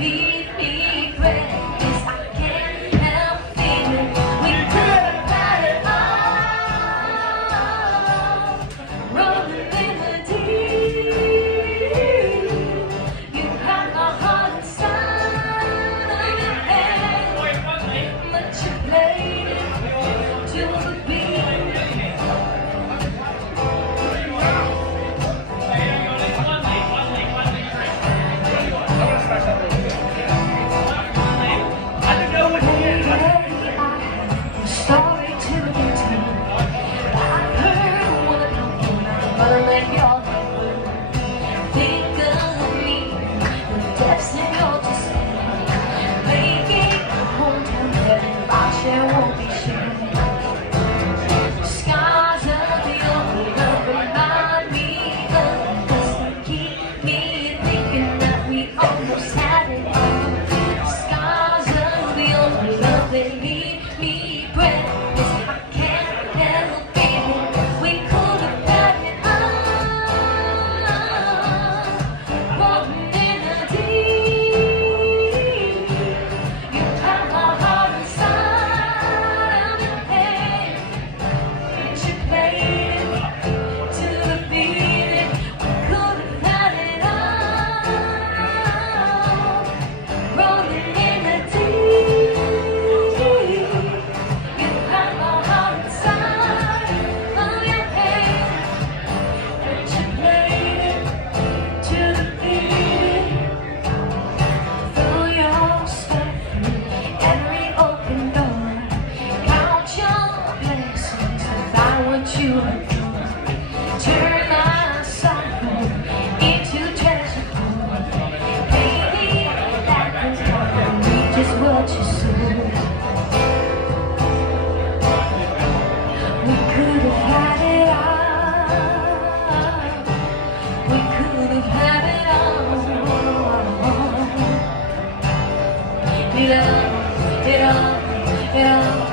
leave me breathless. I can't help feeling we could have had it all. Rolling in the deep, you had my heart inside of your hand, but you played it to the beat. Story to be told. I heard one of them, but I let y'all know. Think of me, the depths in your despair. Making a hometown better, our share won't be shared. Skies of your love remind me of us. Keep me thinking that we almost had it all. Skies of your love, they leave me breathless. I can't help feeling we could have had it all. Walking in the deep, you had my heart inside of your hand, and you played it to the beat. We could have had it all. Rolling in the deep. You turn my sorrow into treasure. Baby, that was just what you sold. We could have had it all. We could have had it all. It all, it all, it all.